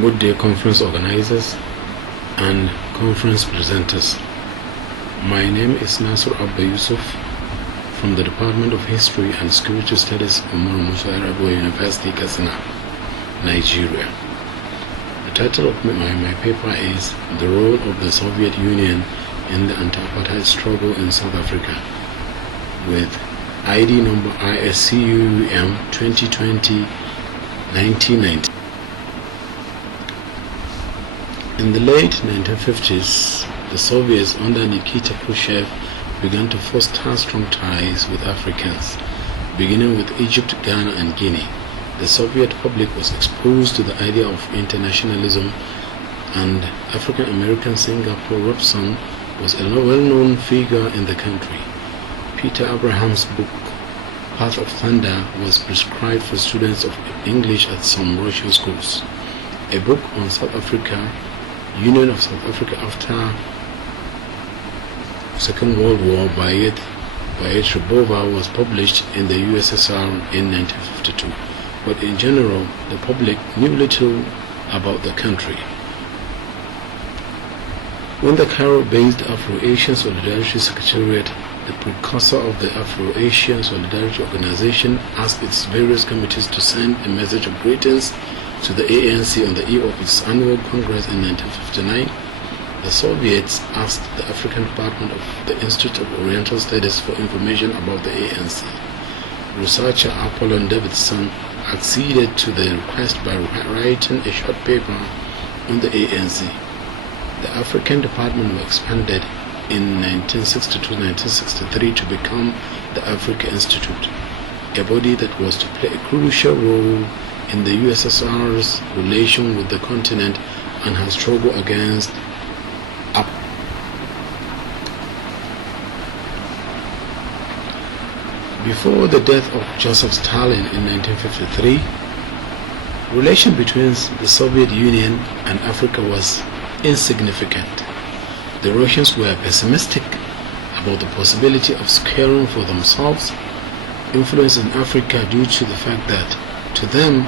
Good day, conference organizers and conference presenters. My name is Nasir Abba Yusuf from the Department of History and Security Studies of Abba University, Katsina, Nigeria. The title of my paper is The Role of the Soviet Union in the Anti-Apartheid Struggle in South Africa, with ID number ISCUUM20209019. In the late 1950s, the Soviets under Nikita Khrushchev began to foster strong ties with Africans, beginning with Egypt, Ghana, and Guinea. The Soviet public was exposed to the idea of internationalism, and African-American singer Paul Robeson was a well-known figure in the country. Peter Abraham's book, Path of Thunder, was prescribed for students of English at some Russian schools. A book on South Africa, Union of South Africa after Second World War by Yevgeny was published in the USSR in 1952, but in general the public knew little about the country. When the Cairo-based Afro-Asian Solidarity Secretariat, the precursor of the Afro-Asian Solidarity Organization, asked its various committees to send a message of greetings to the ANC on the eve of its annual Congress in 1959, the Soviets asked the African Department of the Institute of Oriental Studies for information about the ANC. Researcher Apollon Davidson acceded to the request by writing a short paper on the ANC. The African Department was expanded in 1962-1963 to become the Africa Institute, a body that was to play a crucial role in the USSR's relation with the continent and her struggle against Abba. Before the death of Joseph Stalin in 1953, relation between the Soviet Union and Africa was insignificant. The Russians were pessimistic about the possibility of securing for themselves influence in Africa due to the fact that, to them,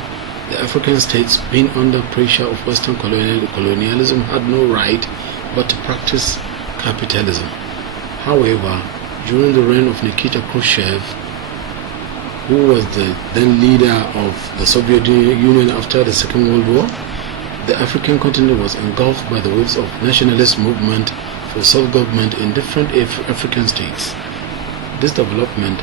the African states, being under pressure of Western colonialism, had no right but to practice capitalism. However, during the reign of Nikita Khrushchev, who was the then leader of the Soviet Union after the Second World War, the African continent was engulfed by the waves of nationalist movement for self-government in different African states. This development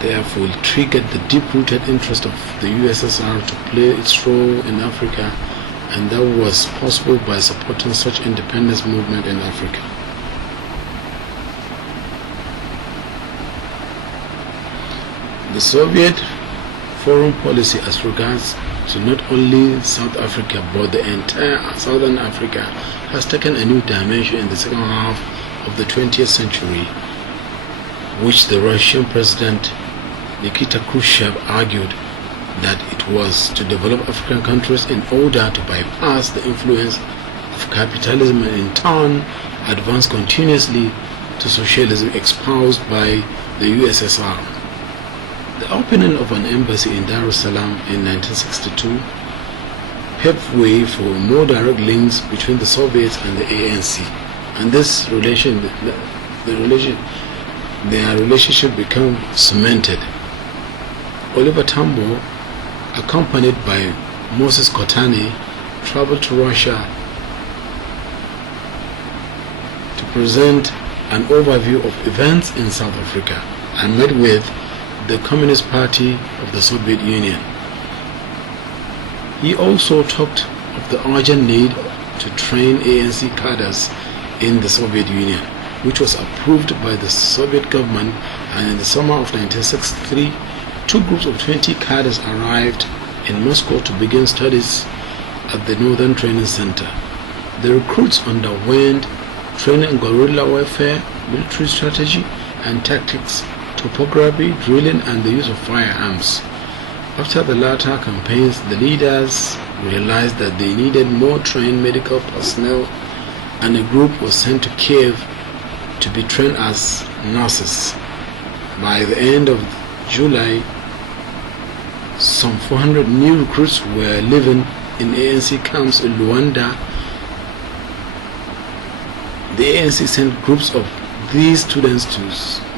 therefore triggered the deep-rooted interest of the USSR to play its role in Africa, and that was possible by supporting such independence movement in Africa. The Soviet foreign policy as regards to not only South Africa but the entire Southern Africa has taken a new dimension in the second half of the 20th century, which the Russian President Nikita Khrushchev argued that it was to develop African countries in order to bypass the influence of capitalism and in turn advance continuously to socialism espoused by the USSR. The opening of an embassy in Dar es Salaam in 1962 paved way for more direct links between the Soviets and the ANC, and this their relationship became cemented. Oliver Tambo, accompanied by Moses Kotane, traveled to Russia to present an overview of events in South Africa and met with the Communist Party of the Soviet Union. He also talked of the urgent need to train ANC cadres in the Soviet Union, which was approved by the Soviet government, and in the summer of 1963, two groups of 20 cadres arrived in Moscow to begin studies at the Northern Training Center. The recruits underwent training in guerrilla warfare, military strategy and tactics, topography, drilling, and the use of firearms. After the latter campaigns, the leaders realized that they needed more trained medical personnel, and a group was sent to Kiev to be trained as nurses. By the end of July, some 400 new recruits were leaving in ANC camps in Luanda, the ANC sent groups of these students to the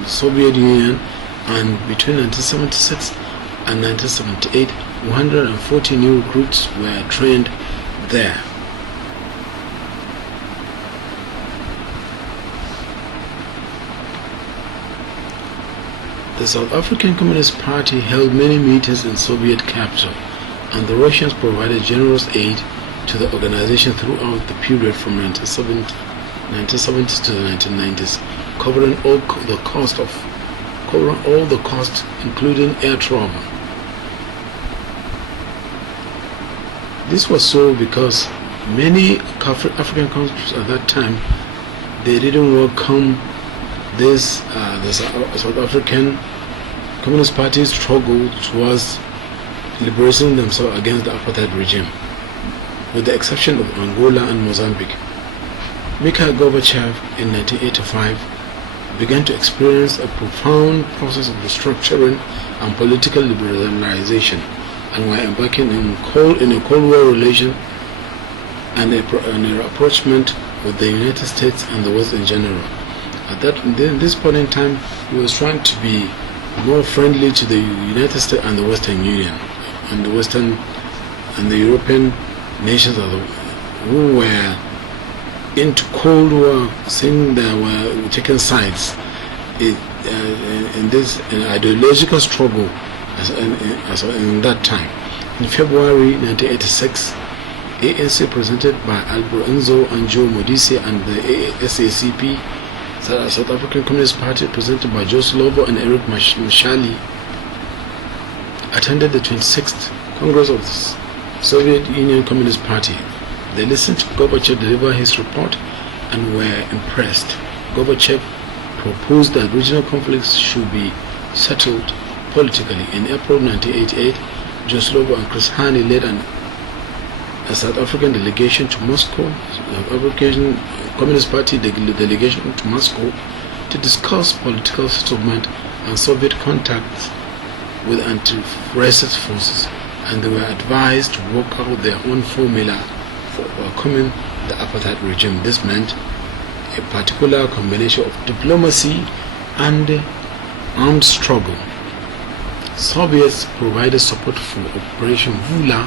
Soviet Union, and between 1976 and 1978, 140 new recruits were trained there. The South African Communist Party held many meetings in Soviet capital, and the Russians provided generous aid to the organization throughout the period from 1970s to the 1990s, covering all the costs, including air travel. This was so because many African countries at that time, they didn't welcome this the South African Communist Party's struggle towards liberating themselves against the apartheid regime, with the exception of Angola and Mozambique. Mikhail Gorbachev in 1985 began to experience a profound process of restructuring and political liberalization, and were embarking in a Cold War relation and a rapprochement with the United States and the West in general. At this point in time, he was trying to be more friendly to the United States and the Western Union, and the European nations who were into Cold War, saying they were taking sides in this ideological struggle in that time. In February 1986, ANC, presented by Albert Enzo and Joe Modise, and the SACP, South African Communist Party, presented by Joe Slovo and Eric Mashali, attended the 26th Congress of the Soviet Union Communist Party. They listened to Gorbachev deliver his report and were impressed. Gorbachev proposed that regional conflicts should be settled politically. In April 1988, Joe Slovo and Chris Hani led a South African delegation to Moscow, South African Communist Party delegation to Moscow, to discuss political settlement and Soviet contacts with anti-racist forces, and they were advised to work out their own formula for overcoming the apartheid regime. This meant a particular combination of diplomacy and armed struggle. Soviets provided support for Operation Vula,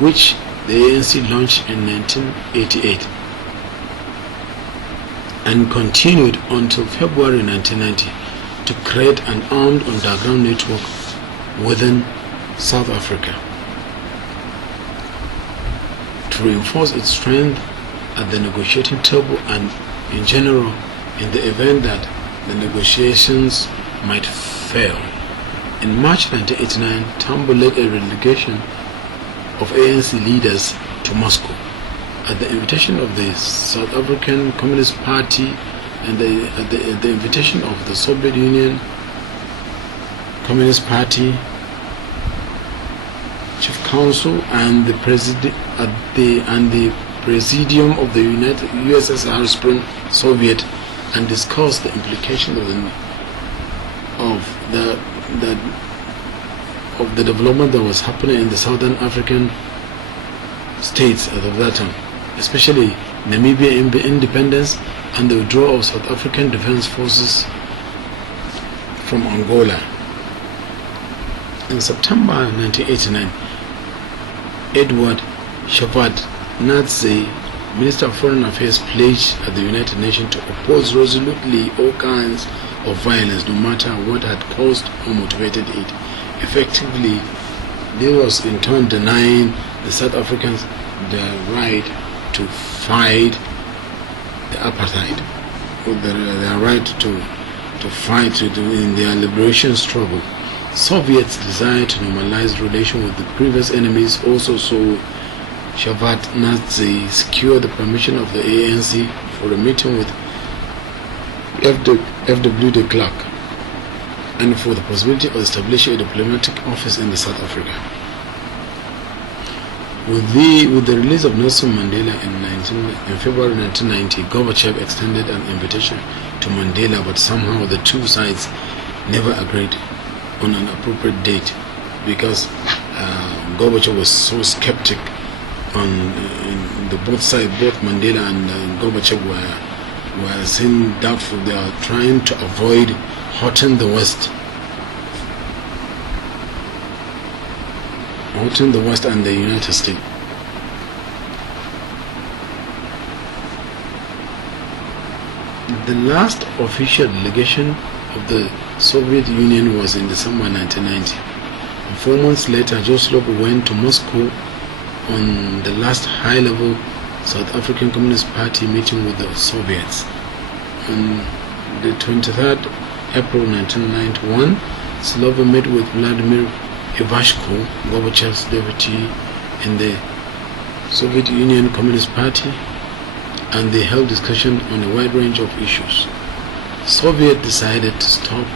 which the ANC launched in 1988 and continued until February 1990 to create an armed underground network within South Africa to reinforce its strength at the negotiating table and in general in the event that the negotiations might fail. In March 1989, Tambo led a delegation of ANC leaders to Moscow at the invitation of the South African Communist Party and at the invitation of the Soviet Union Communist Party Chief Council and the Presidium of the USSR Spring Soviet, and discussed the implications of the development that was happening in the Southern African states as of that time, especially Namibia independence and the withdrawal of South African Defense Forces from Angola. In September 1989, Edward Shevardnadze, Minister of Foreign Affairs, pledged at the United Nations to oppose resolutely all kinds of violence, no matter what had caused or motivated it. Effectively, this was in turn denying the South Africans the right to fight the apartheid, or their right to fight in their liberation struggle. Soviets' desire to normalize relations with the previous enemies also saw Shevardnadze secure the permission of the ANC for a meeting with F.W. de Klerk and for the possibility of establishing a diplomatic office in South Africa. With the release of Nelson Mandela in February 1990, Gorbachev extended an invitation to Mandela, but somehow the two sides never agreed on an appropriate date because Gorbachev was so skeptic on the both sides, both Mandela and Gorbachev were seen doubtful. They are trying to avoid hurting the West. Hurting the West and the United States. The last official delegation of the Soviet Union was in December 1990. And 4 months later, Yusuf went to Moscow on the last high-level South African Communist Party meeting with the Soviets. On the 23rd April 1991, Yusuf met with Vladimir Ivashko, Gorbachev's deputy in the Soviet Union Communist Party, and they held discussion on a wide range of issues. The Soviets decided to stop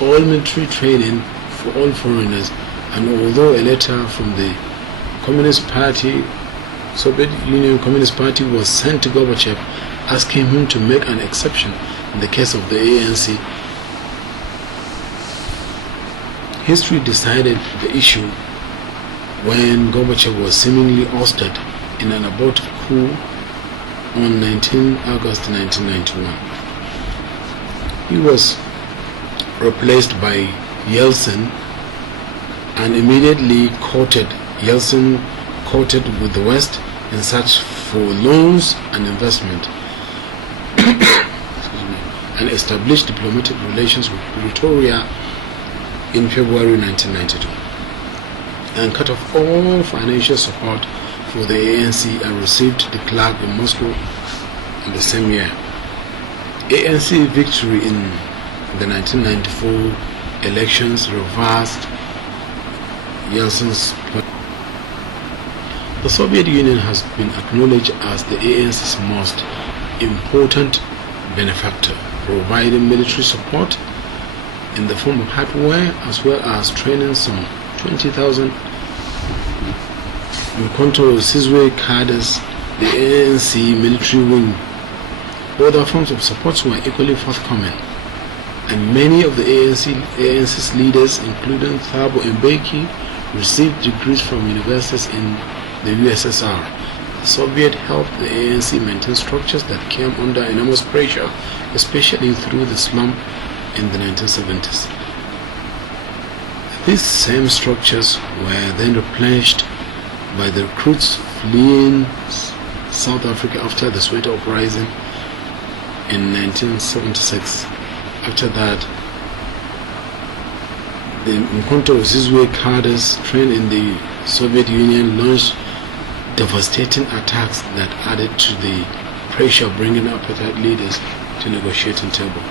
all military training for all foreigners, and although a letter from the Communist Party, Soviet Union Communist Party, was sent to Gorbachev asking him to make an exception in the case of the ANC, history decided the issue when Gorbachev was seemingly ousted in an abortive coup on 19 August 1991. He was replaced by Yeltsin and immediately Yeltsin courted with the West in search for loans and investment and established diplomatic relations with Pretoria in February 1992 and cut off all financial support for the ANC and received de Klerk in Moscow in the same year. ANC victory in the 1994 elections reversed Yeltsin's point. The Soviet Union has been acknowledged as the ANC's most important benefactor, providing military support in the form of hardware as well as training some 20,000 Sizwe cadres, the ANC military wing. Other forms of support were equally forthcoming, and many of the ANC's leaders, including Thabo Mbeki, received degrees from universities in the USSR. The Soviet helped the ANC maintain structures that came under enormous pressure, especially through the slump in the 1970s. These same structures were then replenished by the recruits fleeing South Africa after the Soweto uprising in 1976. After that, the Sizwe cadres trained in the Soviet Union launched devastating attacks that added to the pressure, bringing apartheid leaders to negotiating table.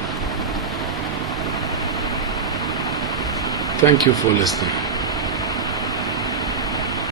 Thank you for listening.